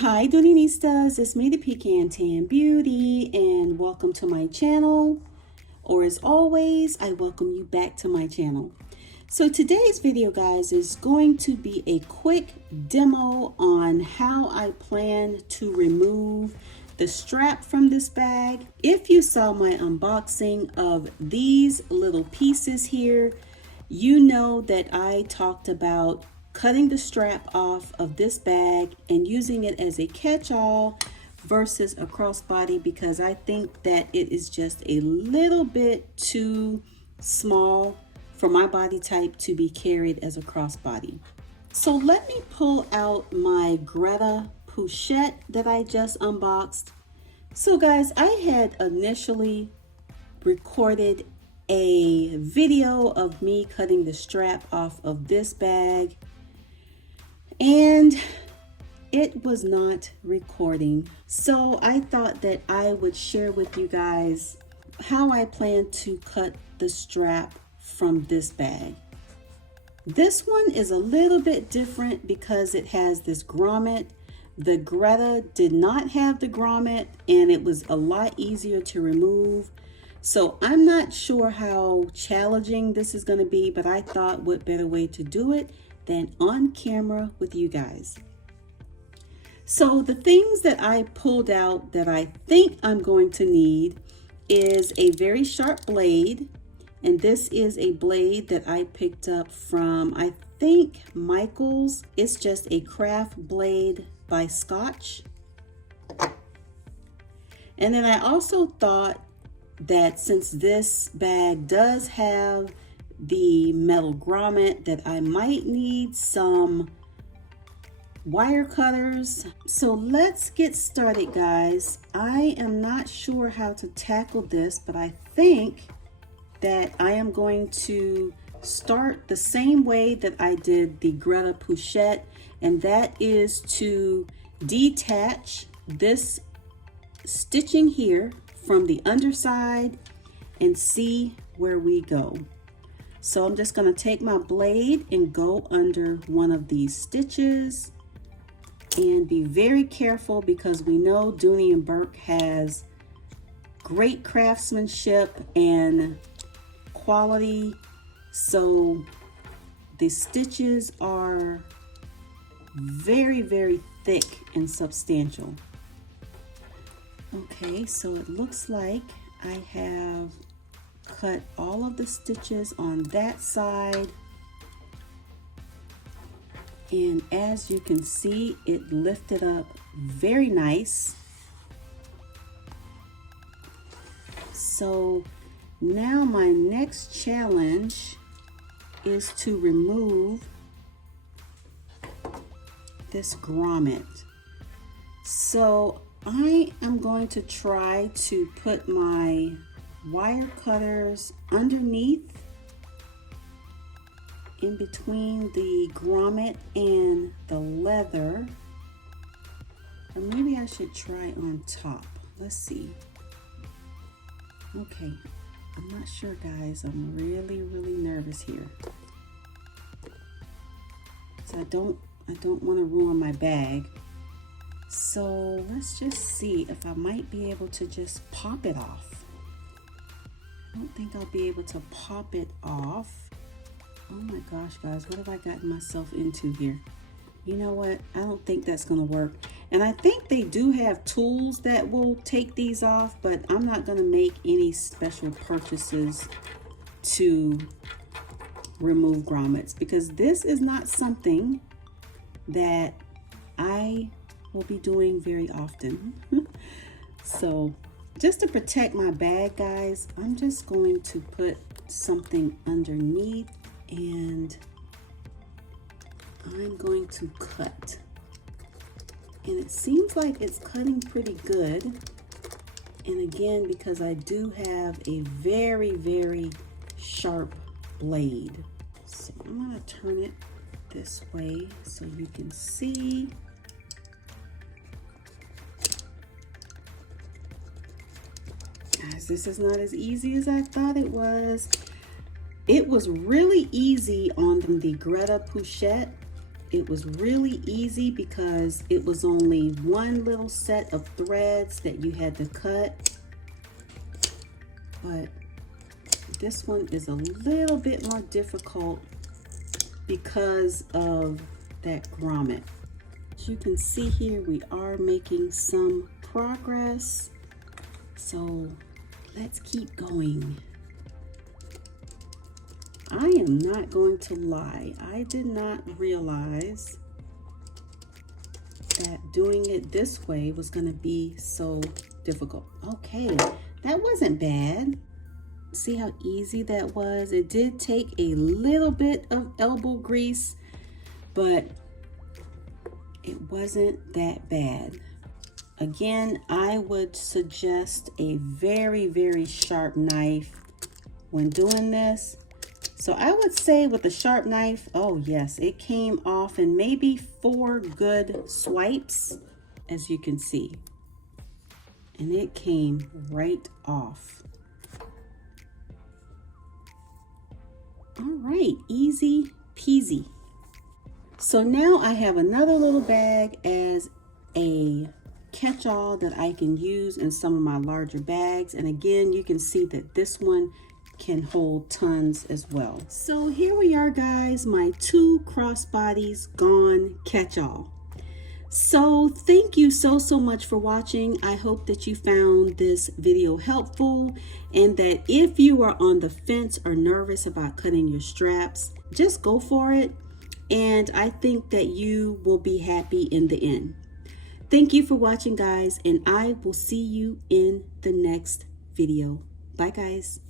Hi Doonistas, it's me the Pecan Tan Beauty and welcome to my channel, or as always I welcome you back to my channel. So today's video guys is going to be a quick demo on how I plan to remove the strap from this bag. If you saw my unboxing of these little pieces here, you know that I talked about cutting the strap off of this bag and using it as a catch-all versus a crossbody, because I think that it is just a little bit too small for my body type to be carried as a crossbody. So let me pull out my Greta Pouchette that I just unboxed. So guys, I had initially recorded a video of me cutting the strap off of this bag, and it was not recording. So I thought that I would share with you guys how I plan to cut the strap from this bag. This one is a little bit different because it has this grommet. The Greta did not have the grommet and it was a lot easier to remove. So I'm not sure how challenging this is going to be, but I thought what better way to do it than on camera with you guys. So the things that I pulled out that I think I'm going to need is a very sharp blade. And this is a blade that I picked up from, I think, Michael's. It's just a craft blade by Scotch. And then I also thought that since this bag does have the metal grommet, that I might need some wire cutters. So let's get started guys. I am not sure how to tackle this, but I think that I am going to start the same way that I did the Greta Pouchette, and that is to detach this stitching here from the underside and see where we go. So I'm just going to take my blade and go under one of these stitches and be very careful, because we know Dooney Bourke has great craftsmanship and quality. So the stitches are very, very thick and substantial. Okay, so it looks like I have cut all of the stitches on that side, and as you can see, it lifted up very nice. So now my next challenge is to remove this grommet. So I am going to try to put my wire cutters underneath, in between the grommet and the leather, or maybe I should try on top. Let's see. Okay, I'm not sure guys. I'm really nervous here. So I don't want to ruin my bag. So let's just see if I might be able to just pop it off. I don't think I'll be able to pop it off. Oh my gosh, guys, what have I gotten myself into here? You know what? I don't think that's going to work. And I think they do have tools that will take these off, but I'm not going to make any special purchases to remove grommets, because this is not something that I will be doing very often. So just to protect my bag guys, I'm just going to put something underneath and I'm going to cut. And it seems like it's cutting pretty good. And again, because I do have a very sharp blade. So I'm going to turn it this way so you can see. Guys, this is not as easy as I thought it was. It was really easy on the Greta Pouchette, it was really easy because it was only one little set of threads that you had to cut. But this one is a little bit more difficult because of that grommet. As you can see here, we are making some progress. So let's keep going. I am not going to lie. I did not realize that doing it this way was going to be so difficult. Okay, that wasn't bad. See how easy that was? It did take a little bit of elbow grease, but it wasn't that bad. Again, I would suggest a very, very sharp knife when doing this. So I would say with a sharp knife, oh yes, it came off in maybe 4 good swipes, as you can see. And it came right off. All right, easy peasy. So now I have another little bag as a catch-all that I can use in some of my larger bags. And again, you can see that this one can hold tons as well. So here we are, guys, my 2 crossbodies gone catch-all. So thank you so much for watching. I hope that you found this video helpful, and that if you are on the fence or nervous about cutting your straps, just go for it. And I think that you will be happy in the end. Thank you for watching, guys, and I will see you in the next video. Bye, guys.